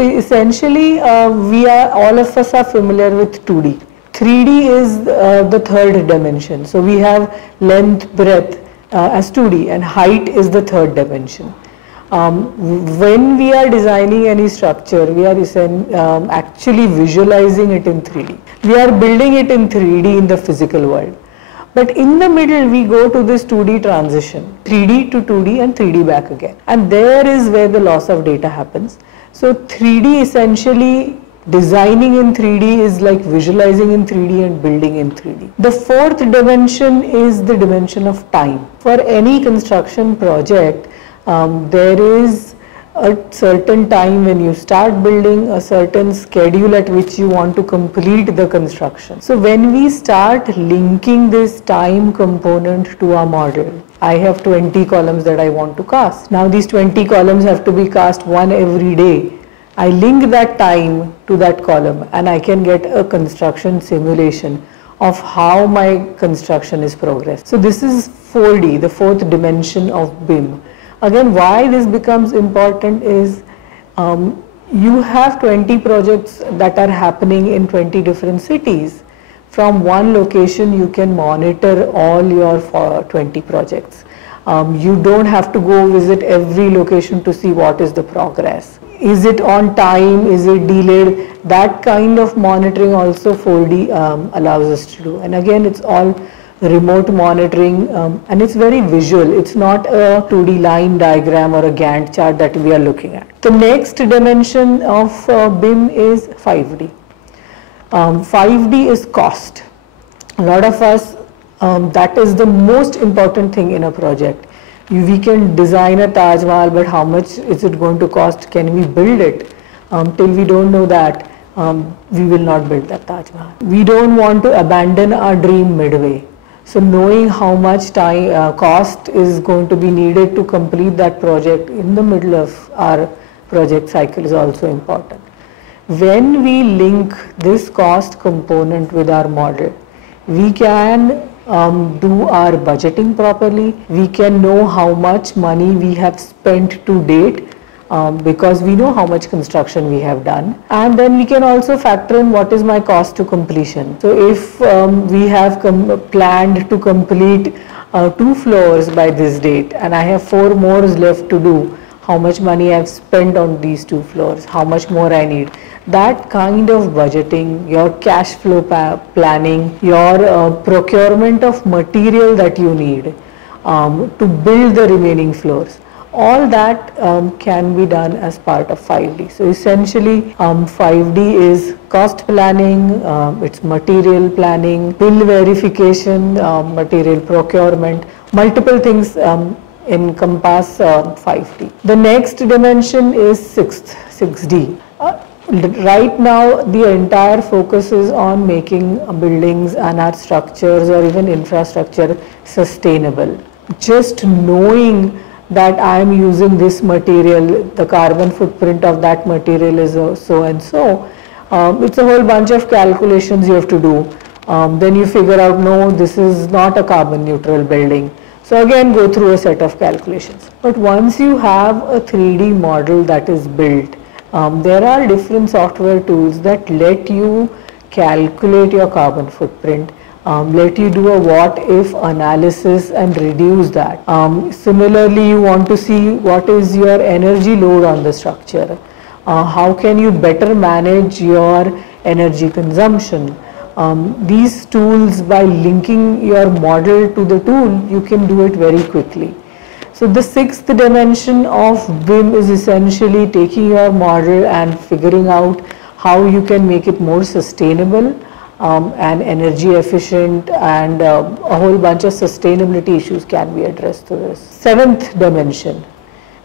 So essentially, all of us are familiar with 2D. 3D is the third dimension. So we have length, breadth as 2D, and height is the third dimension. When we are designing any structure, we are actually visualizing it in 3D. We are building it in 3D in the physical world. But in the middle, we go to this 2D transition, 3D to 2D and 3D back again. And there is where the loss of data happens. So 3D essentially, designing in 3D is like visualizing in 3D and building in 3D. The fourth dimension is the dimension of time. For any construction project, there is a certain time when you start building, a certain schedule at which you want to complete the construction. So when we start linking this time component to our model, I have 20 columns that I want to cast. Now these 20 columns have to be cast one every day. I link that time to that column and I can get a construction simulation of how my construction is progressed. So this is 4D, the fourth dimension of BIM. Again, why this becomes important is you have 20 projects that are happening in 20 different cities. From one location, you can monitor all your 20 projects. You don't have to go visit every location to see what is the progress. Is it on time? Is it delayed? That kind of monitoring also 4D allows us to do. And again, it's all remote monitoring and it's very visual. It's not a 2D line diagram or a Gantt chart that we are looking at. The next dimension of BIM is 5D. 5D is cost. A lot of us, that is the most important thing in a project. We can design a Taj Mahal, but how much is it going to cost? Can we build it? Till we don't know that, we will not build that Taj Mahal. We don't want to abandon our dream midway. So knowing how much time, cost is going to be needed to complete that project in the middle of our project cycle is also important. When we link this cost component with our model, we can do our budgeting properly. We can know how much money we have spent to date because we know how much construction we have done, and then we can also factor in what is my cost to completion. So if we have planned to complete 2 floors by this date and I have 4 more left to do, how much money I've spent on these 2 floors, how much more I need. That kind of budgeting, your cash flow planning, your procurement of material that you need to build the remaining floors, all that can be done as part of 5D. So essentially 5D is cost planning, it's material planning, bill verification, material procurement, multiple things encompass 5D. The next dimension is 6D. Right now the entire focus is on making buildings and our structures or even infrastructure sustainable. Just knowing that I am using this material, the carbon footprint of that material is so and so. It's a whole bunch of calculations you have to do. Then you figure out, no, this is not a carbon neutral building. So again, go through a set of calculations. But once you have a 3D model that is built, there are different software tools that let you calculate your carbon footprint, let you do a what if analysis and reduce that. Similarly, you want to see what is your energy load on the structure. How can you better manage your energy consumption? These tools, by linking your model to the tool, you can do it very quickly. So the 6th dimension of BIM is essentially taking your model and figuring out how you can make it more sustainable and energy efficient, and a whole bunch of sustainability issues can be addressed through this. 7th dimension,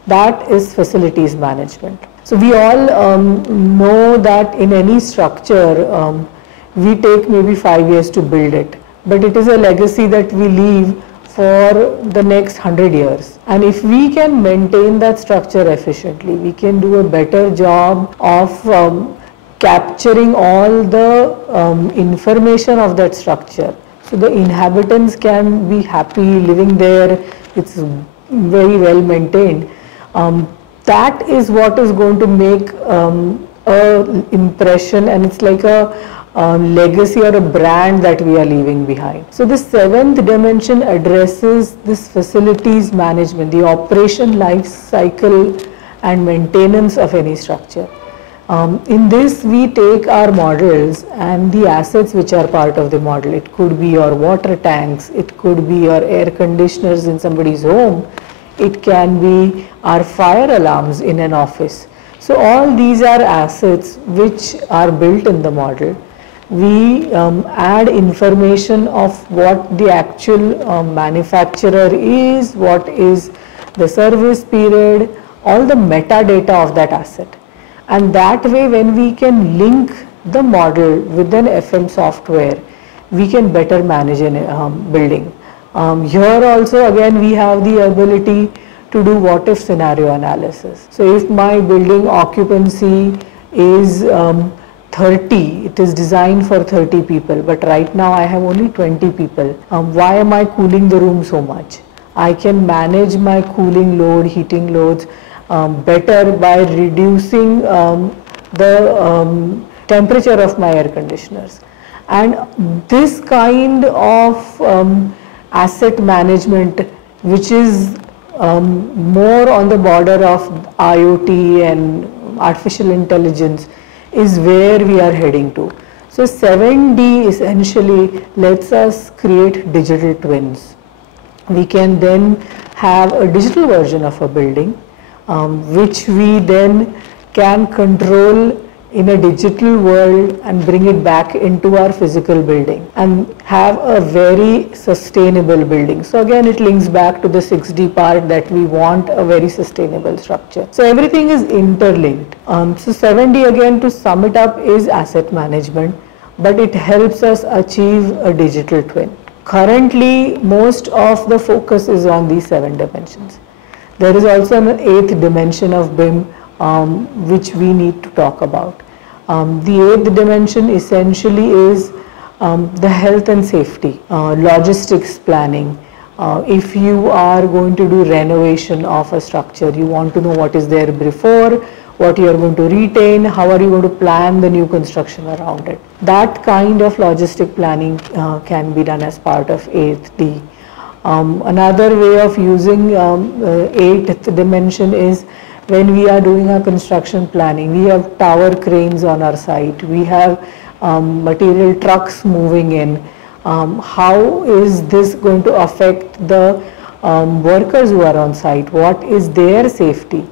that is facilities management. So we all know that in any structure, we take maybe 5 years to build it, but it is a legacy that we leave for the next 100 years. And if we can maintain that structure efficiently, we can do a better job of capturing all the information of that structure. So the inhabitants can be happy living there, it's very well maintained. That is what is going to make a impression, and it's like a legacy or a brand that we are leaving behind. So the seventh dimension addresses this facilities management, the operation, life cycle and maintenance of any structure. In this, we take our models and the assets which are part of the model. It could be your water tanks, it could be your air conditioners in somebody's home, it can be our fire alarms in an office. So all these are assets which are built in the model. We add information of what the actual manufacturer is, what is the service period, all the metadata of that asset. And that way, when we can link the model with an FM software, we can better manage a building. Here also again we have the ability to do what if scenario analysis. So if my building occupancy is 30, it is designed for 30 people, but right now I have only 20 people. Why am I cooling the room so much? I can manage my cooling load, heating loads better by reducing the temperature of my air conditioners. And this kind of asset management, which is more on the border of IoT and artificial intelligence, is where we are heading to. So 7D essentially lets us create digital twins. We can then have a digital version of a building, which we then can control in a digital world and bring it back into our physical building and have a very sustainable building. So again, it links back to the 6D part, that we want a very sustainable structure. So everything is interlinked. So 7D, again, to sum it up, is asset management, but it helps us achieve a digital twin. Currently, most of the focus is on these 7 dimensions. There is also an 8th dimension of BIM which we need to talk about. The 8th dimension essentially is the health and safety, logistics planning. If you are going to do renovation of a structure, you want to know what is there before, what you are going to retain, how are you going to plan the new construction around it. That kind of logistic planning can be done as part of 8th D. Another way of using 8th dimension is when we are doing our construction planning. We have tower cranes on our site, we have material trucks moving in. How is this going to affect the workers who are on site? What is their safety?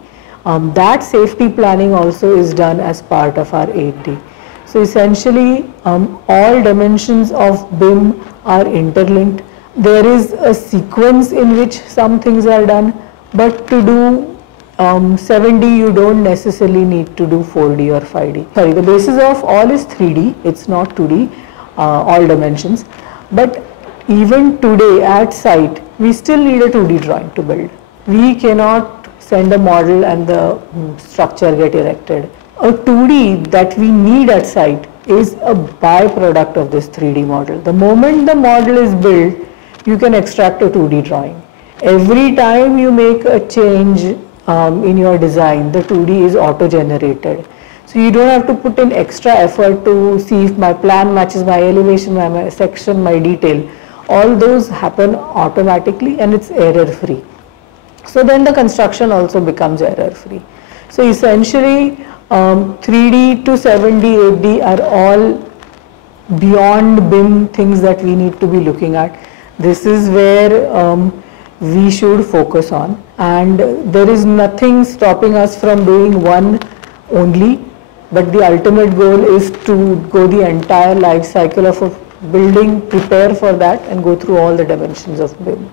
That safety planning also is done as part of our 8D. So essentially, all dimensions of BIM are interlinked. There is a sequence in which some things are done, but to do 7D, you don't necessarily need to do 4D or 5D. Sorry, the basis of all is 3D, it's not 2D, all dimensions. But even today at site, we still need a 2D drawing to build. We cannot send a model and the structure get erected. A 2D that we need at site is a byproduct of this 3D model. The moment the model is built, you can extract a 2D drawing. Every time you make a change in your design, the 2D is auto-generated. So you don't have to put in extra effort to see if my plan matches my elevation, my section, my detail. All those happen automatically and it's error-free. So then the construction also becomes error-free. So essentially 3D to 7D, 8D are all beyond BIM things that we need to be looking at. This is where we should focus on, and there is nothing stopping us from doing one only, but the ultimate goal is to go the entire life cycle of a building, prepare for that and go through all the dimensions of BIM.